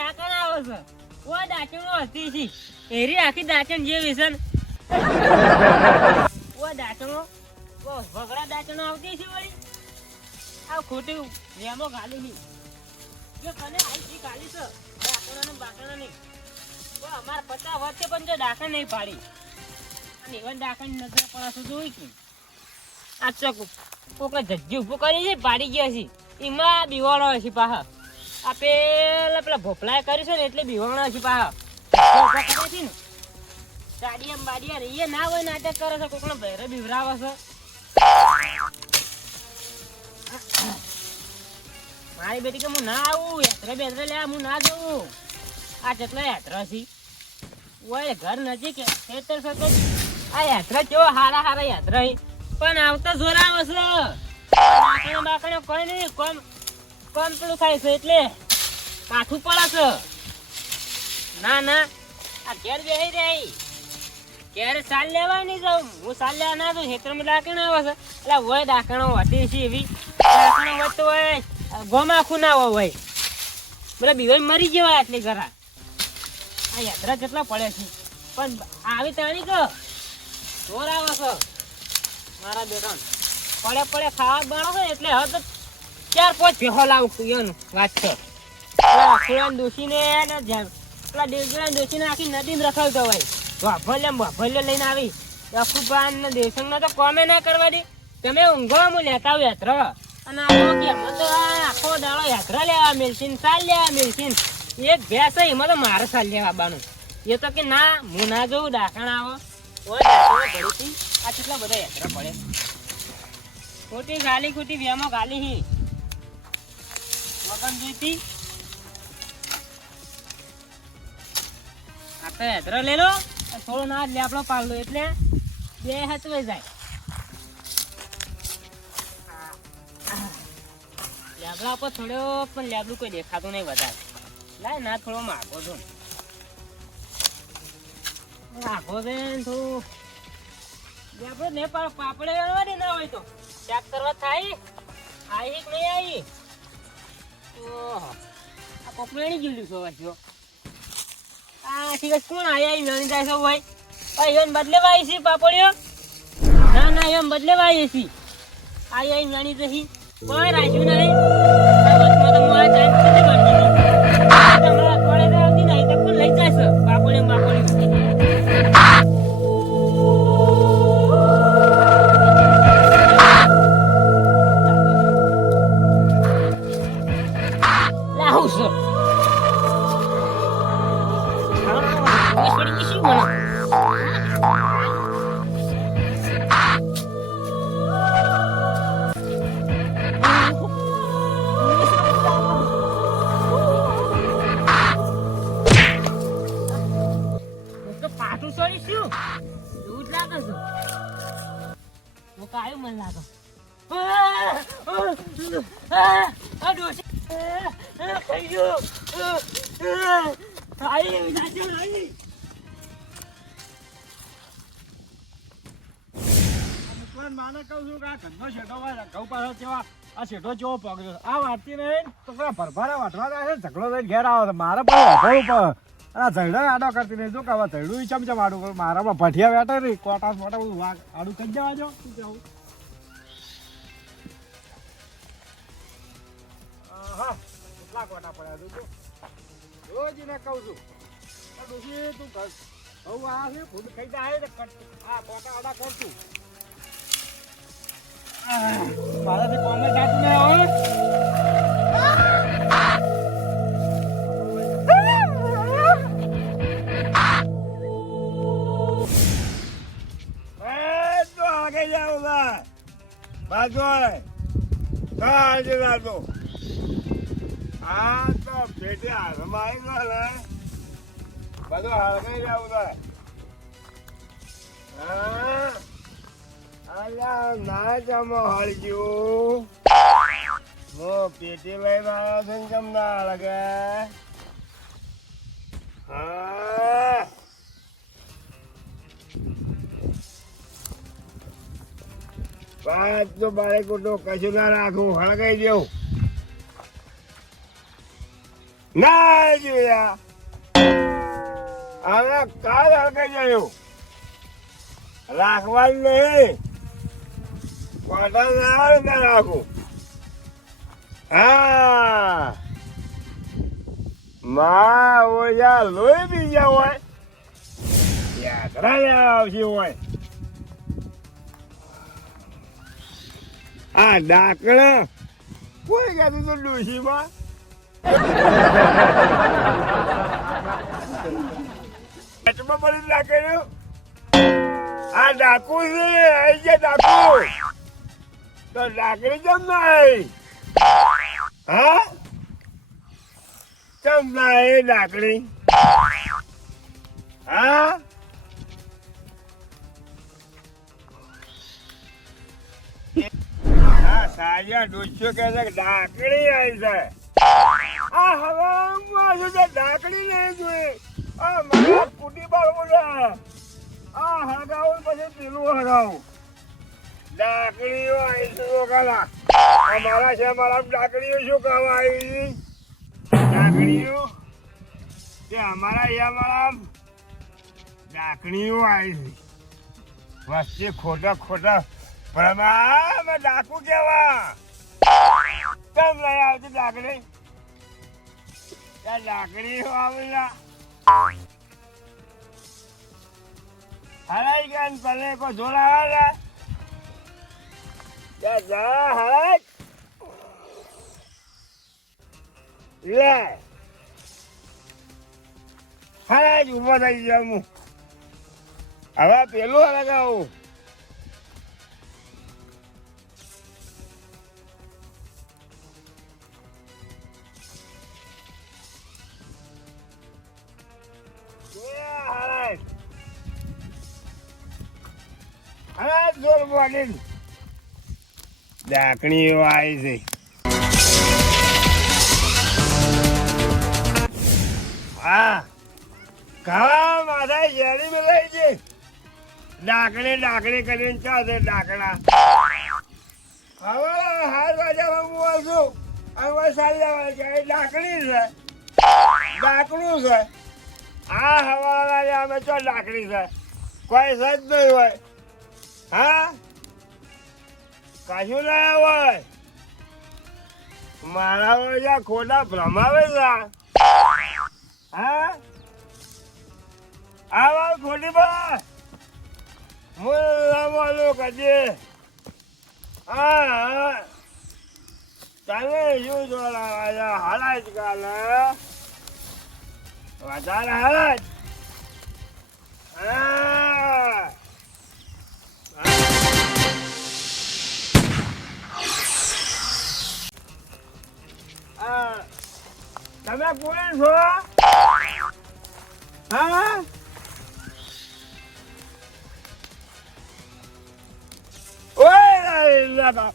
ડાકણ આવે છે ઓ ડાકણો હતી છે એરી આખી ડાકણ જેવી છે ઓ ડાકણો ઓ વગડા ડાકણો આવતી છે વળી આ ખોટી વેમો ગાલી ની જો કને આઈ છે ગાલી છે ડાકણો ને બાકણો ની ઓ અમાર 50 વર્ષે પણ જો ડાકણ નહીં પાડી અને એવન ડાકણ નજર પડાસો જોઈ કે આ ચક કોકને જજ્જી ઉભું કરી છે પાડી ગયા છે એમાં બીવાણો છે પાહા આ પેલા ભોપલાય કર્યું છે ને એટલે બીવાણો છે પાહા ને સાડિયા બાડિયા રે ના હોય નાટક કરે છે કોકને બહેરે બીવરાવે છે મારી બેટી કે હું ના આવું યાત્રા બેત્રા લે હું ના જવું આ જેટલા યાત્રા છે ઓય ઘર નજીક ખેતર સતો આ યાત્રા કેવો હારા હારા યાત્રા પણ આવતા જોર આવે છે બાકણો બાકણો કોઈ નહીં કોમ પેલું થાય છે એટલે કાઠું પડે છે ના ના આ ઘેર બેહી રહી ઘેર સાલ લેવા નહીં જાઉં હું સાલ લેવા ના જાઉં ખેતરમાં ડાકણ આવે છે એટલે હોય ડાકણો વટી છે એવી ડાકણો વટતો હોય ગોમાખું ના હોય બધા બીવાઈ મરી જવાય એટલે ઘરા આ યાત્રા કેટલા પડે છે પણ આવી તાણી કે જોર આવે છે મારા બેટા પડે ખાવા બાણો છે એટલે હવે તો 4-5 ભેહો લાવું એનું વાત છે પેલા દોશીને પેલા દેવજીને દોશીને આખી નદીમાં રખાવતો હોય વાભલ્યો લઈને આવી અખુબાન ને દેશંગમાં તો કોમે ના કરવા દે તમે ઊંઘો હું લેતા આવું યાત્રા અને આખો દાડો યાત્રા લેવા મેલસીન સાલ લેવા મેલસીન એક ભેંસ એમાં તો મારે સાલ લેવા બાનું એ તો કે ના હું ના જોઉં ડાકણ આવો આ કેટલા બધા યાત્રા પડે ખોટી ગાલી ખોટી વેમો ગાલી હી મગન જોઈતી આ તો યાત્રા લે લો થોડો ના લેબડો પાડલો એટલે બે હચવાઈ જાય લેબડા પર થોડો પણ લેબડું કોઈ દેખાતું નહીં વધારે લાય ના થોડો માગો છો માગો છે થોડું લેબડો ને પાપડે વેળવાની ના હોય તો ચેક કરવા થાય આવી કે નહીં આવી આ પકડી ગયેલું છો વાંચ્યો આ ઠીક છે કોણ આયા નાની જાય છે ભાઈ એમ બદલેવા આવી છે પાપડીઓ ના એમ બદલેવા આવી છે આઈ નાની જઈ કોઈ રાખ્યું નહીં વચમાં તો મોડા ટાઈમ સુધી બની તમારા અઠવાડિયે આવતી નહીં તો કોણ લઈ જાય છે પાપડી માને કહું છું કે આ ધંધો શેઠો ઘઉં પાછો કેવા આ શેઠો જેવો પગડ્યો આ વાંચતી નહીં તો પેલા ભરભારા વાટવા જાય છે ઝઘડો લઈને ઘેર આવે છે મારે પણ વાપરવું પડે આ ઝઘડો આડો કરતી નહીં શું કહેવા ઝઘડું ચમચમ આડું કરું મારામાં ભઠિયા બેઠા રહી કોટા મોટા બધું વાઘ આડું કરી જવા જો શું કહેવું હા કેટલા કોટા પડ્યા તું રોજ એને કહું છું ડોશી તું ઘઉં આ છે ફૂડ ખાઈ જાય ને આ કોટા આડા કરતું મારાથી કોમે જાતું ને હવે તો આગે જાવ બાજુ કાજે રાતો આ તો પેટે હાલમાં આવી ગયો ને બધું હળગાઈ જાવ હા અલ્યા ના જમો હળગ્યું હું પેટી લઈને આવ્યો છું કેમ ના હળગે હા પાંચ તો બારે કુટો કશું ના રાખું હળગાઈ દેવું ના જોયા હવે કાલ હળકાઈ ગયું રાખવાનું નહીં કોટા ના રાખું હા માં ઓયા લોહી બીજા હોય યાત્રા આવશે હોય આ ડાકણા કોઈ કહેતું તો ડોશીમાં પેટમાં પડી ડાકણ્યું આ ડાકુ છે આઈ ગયા ડાકુ તો ડાકડી કેમ ના આવી હા કેમ ના આવી ડાકડી હા સાજા ડોસ્યો કે છે ડાકડી આવી છે આ હવામાં છે ડાકડી નહીં જોઈ આ મારા કુટી બાળવું છે આ હગાવું પછી પેલું હગાવું ડાકડીઓ આવી છે કાલા અમારા છે મારા ડાકડીઓ શું કામ આવી ડાકડીઓ તે અમારા અહીંયા મારા ડાકડીઓ આવી છે વચ્ચે ખોટા ખોટા પ્રમાણ ડાકુ કેવા કેમ લઈ આવતી ડાકડી ત્યાં ડાકડી આવેલા હરાઈ ગયા તને કોઈ જોડા ત્યાં જા હરાઈ લે હરાઈ જ ઉભો થઈ ગયા હું હવે પેલું લગાવું જોર બોલી ડાકણીઓ આવી છે હા ખાવા માથા શેરી મિલાઈ છે ડાકણી ડાકણી કરીને ચાલશે ડાકણા હવે 7 વાગ્યામાં હું આવશું હવે સારી આવે છે ડાકણી છે ડાકણું છે આ હવા અમે ચો ડાકણી છે કોઈ સજ નહીં હોય હા કશું ના હોય મારા હોય ખોટા ભ્રમાવે છે હા આવા ખોટી બા હું કદી હા તને શું જોડા હાલાજ કાલે વધારે હાલાજ હા તમે કોણ છો હા ઓય દાદા